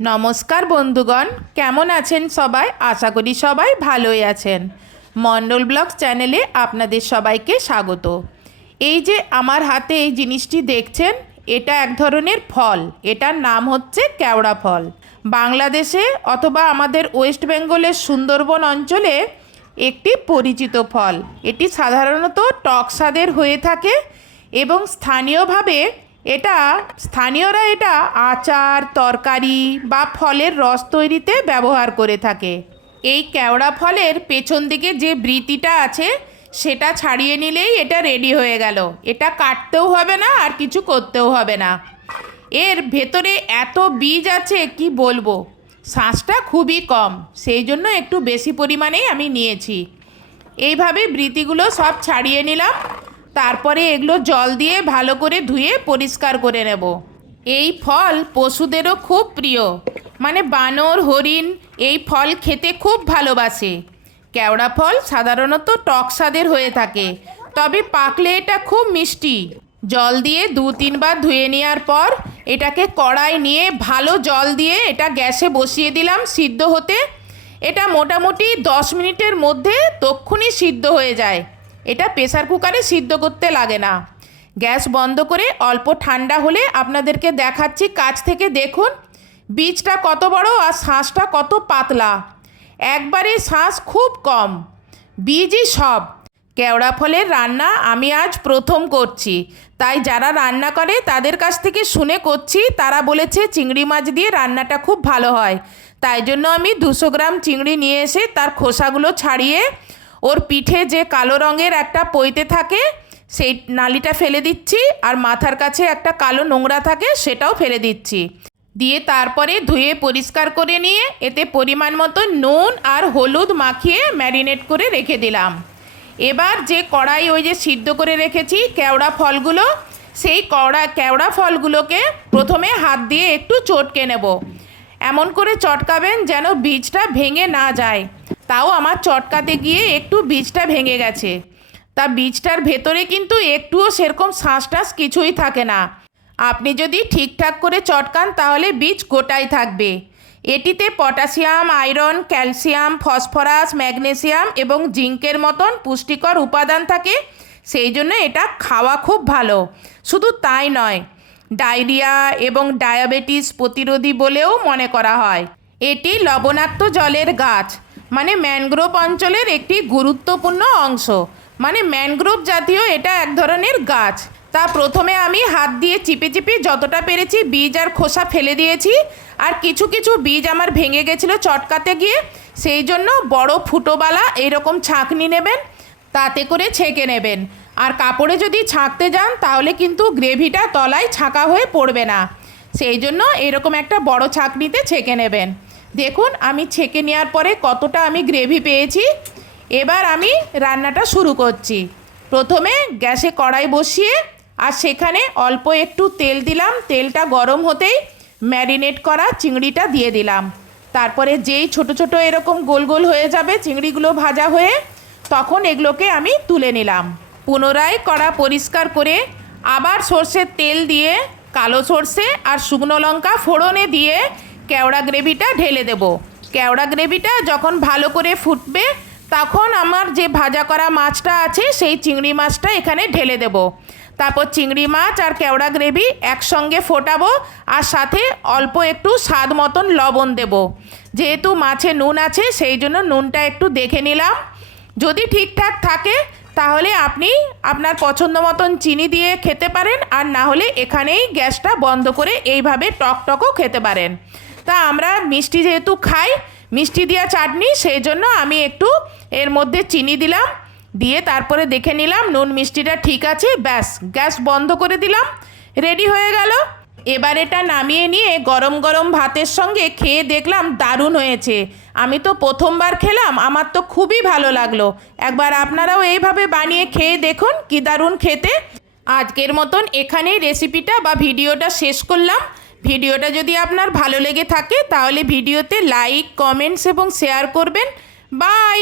নমস্কার বন্ধুগণ, কেমন আছেন সবাই? আশা করি সবাই ভালোই আছেন। মন্ডল ব্লগ চ্যানেলে আপনাদের সবাইকে স্বাগত। এই যে আমার হাতে এই জিনিসটি দেখছেন, এটা এক ধরনের ফল। এটার নাম হচ্ছে কেওড়া ফল। বাংলাদেশে অথবা আমাদের ওয়েস্ট বেঙ্গলের সুন্দরবন অঞ্চলে একটি পরিচিত ফল। এটি সাধারণত টক স্বাদের হয়ে থাকে এবং স্থানীয়ভাবে এটা স্থানীয়রা এটা আচার, তরকারি বা ফলের রস তৈরিতে ব্যবহার করে থাকে। এই কেওড়া ফলের পেছন দিকে যে বৃতিটা আছে, সেটা ছাড়িয়ে নিলেই এটা রেডি হয়ে গেল। এটা কাটতেও হবে না আর কিছু করতেও হবে না। এর ভেতরে এত বীজ আছে, কি বলব? শ্বাসটা খুবই কম, সেই জন্য একটু বেশি পরিমাণেই আমি নিয়েছি। এইভাবে বৃতিগুলো সব ছাড়িয়ে নিলাম। তারপরে এগুলো জল দিয়ে ভালো করে ধুয়ে পরিষ্কার করে নেব। এই ফল পশুদেরও খুব প্রিয়। মানে বানর, হরিণ, এই ফল খেতে খুব ভালোবাসে। কেওড়া ফল সাধারণত টক স্বাদের হয়ে থাকে। তবে পাকলে এটা খুব মিষ্টি। জল দিয়ে দু তিনবার ধুয়ে নেওয়ার পর এটাকে কড়াই নিয়ে ভালো জল দিয়ে এটা গ্যাসে বসিয়ে দিলাম সিদ্ধ হতে। এটা মোটামুটি দশ মিনিটের মধ্যে তক্ষুনি সিদ্ধ হয়ে যায়। এটা প্রেসার কুকারে সিদ্ধ করতে লাগে না। গ্যাস বন্ধ করে অল্প ঠান্ডা হলে আপনাদেরকে দেখাচ্ছি কাছ থেকে দেখুন, বীজটা কত বড় আর শাঁসটা কত পাতলা। একবারে শাঁস খুব কম, বীজই সব। কেওড়া ফলের রান্না আমি আজ প্রথম করছি, তাই যারা রান্না করে তাদের কাছ থেকে শুনে করছি, তারা বলেছে চিংড়ি মাছ দিয়ে রান্নাটা খুব ভালো হয়। তাই জন্য আমি দুশো গ্রাম চিংড়ি নিয়ে এসে তার খোসাগুলো ছাড়িয়ে ওর পিঠে যে কালো রঙের একটা পইতে থাকে, সেই নালিটা ফেলে দিচ্ছি আর মাথার কাছে একটা কালো নোংরা থাকে সেটাও ফেলে দিচ্ছি। দিয়ে তারপরে ধুয়ে পরিষ্কার করে নিয়ে এতে পরিমাণ মতো নুন আর হলুদ মাখিয়ে ম্যারিনেট করে রেখে দিলাম। এবার যে কড়াই ওই যে সিদ্ধ করে রেখেছি কেওড়া ফলগুলো, সেই কড়া, কেওড়া ফলগুলোকে প্রথমে হাত দিয়ে একটু চটকে নেব। এমন করে চটকাবেন যেন বীজটা ভেঙে না যায়। তাও আমার চটকাতে গিয়ে একটু বীজটা ভেঙে গেছে। তা বীজটার ভেতরে কিন্তু একটুও সেরকম শ্বাস টাস কিছুই থাকে না। আপনি যদি ঠিকঠাক করে চটকান তাহলে বীজ গোটাই থাকবে। এটিতে potassium, iron, calcium, phosphorus, magnesium এবং জিঙ্কের মতন পুষ্টিকর উপাদান থাকে, সেই জন্য এটা খাওয়া খুব ভালো। শুধু তাই নয়, ডায়রিয়া এবং ডায়াবেটিস প্রতিরোধী বলেও মনে করা হয়। এটি লবণাক্ত জলের গাছ। মানে ম্যানগ্রোভ অঞ্চলের একটি গুরুত্বপূর্ণ অংশ। মানে ম্যানগ্রোভ জাতীয় এটা এক ধরনের গাছ। তা প্রথমে আমি হাত দিয়ে চিপে চিপে যতটা পেরেছি বীজ আর খোসা ফেলে দিয়েছি। আর কিছু কিছু বীজ আমার ভেঙে গেছিল চটকাতে গিয়ে। সেই জন্য বড় ফুটোবালা এরকম ছাঁকনি নেবেন, তাতে করে ছেঁকে নেবেন। আর কাপড়ে যদি ছাঁকতে যান, তাহলে কিন্তু গ্রেভিটা তলায় ছাঁকা হয়ে পড়বে না। সেই জন্য এরকম একটা বড় ছাঁকনিতে ছেঁকে নেবেন। দেখুন, আমি ছেঁকে নেওয়ার পরে কতটা আমি গ্রেভি পেয়েছি। এবার আমি রান্নাটা শুরু করছি। প্রথমে গ্যাসে কড়াই বসিয়ে, আর সেখানে অল্প একটু তেল দিলাম। তেলটা গরম হতেই ম্যারিনেট করা চিংড়িটা দিয়ে দিলাম। তারপরে যেই ছোট ছোট এরকম গোল গোল হয়ে যাবে চিংড়িগুলো ভাজা হয়ে, তখন এগুলোকে আমি তুলে নিলাম। পুনরায় কড়া পরিষ্কার করে আবার সর্ষের তেল দিয়ে, কালো সর্ষে আর শুকনো লঙ্কা ফোড়নে দিয়ে কেওড়া গ্রেভিটা ঢেলে দেব। কেওড়া গ্রেভিটা যখন ভালো করে ফুটবে, তখন আমার যে ভাজা করা মাছটা আছে, সেই চিংড়ি মাছটা এখানে ঢেলে দেব। তারপর চিংড়ি মাছ আর কেওড়া গ্রেভি একসঙ্গে ফোটাবো আর সাথে অল্প একটু স্বাদ মতন লবণ দেব। যেহেতু মাছে নুন আছে, সেই জন্য নুনটা একটু দেখে নিলাম। যদি ঠিকঠাক থাকে, তাহলে আপনি আপনার পছন্দ মতন চিনি দিয়ে খেতে পারেন আর না হলে এখানেই গ্যাসটা বন্ধ করে এইভাবে টক টকও খেতে পারেন। তা আমরা মিষ্টি যেহেতু খাই, মিষ্টি দেওয়া চাটনি, সেই জন্য আমি একটু এর মধ্যে চিনি দিলাম, দিয়ে তারপরে দেখে নিলাম নুন মিষ্টিটা ঠিক আছে, ব্যাস, গ্যাস বন্ধ করে দিলাম, রেডি হয়ে গেল। এবার এটা নামিয়ে নিয়ে গরম গরম ভাতের সঙ্গে খেয়ে দেখলাম দারুণ হয়েছে। আমি তো প্রথমবার খেলাম, আমার তো খুবই ভালো লাগল। একবার আপনারাও এইভাবে বানিয়ে খেয়ে দেখুন কি দারুণ খেতে। আজকের মতন এখানেই রেসিপিটা বা ভিডিওটা শেষ করলাম। ভিডিওটা যদি আপনার ভালো লেগে থাকে তাহলে ভিডিওতে লাইক কমেন্টস এবং শেয়ার করবেন। বাই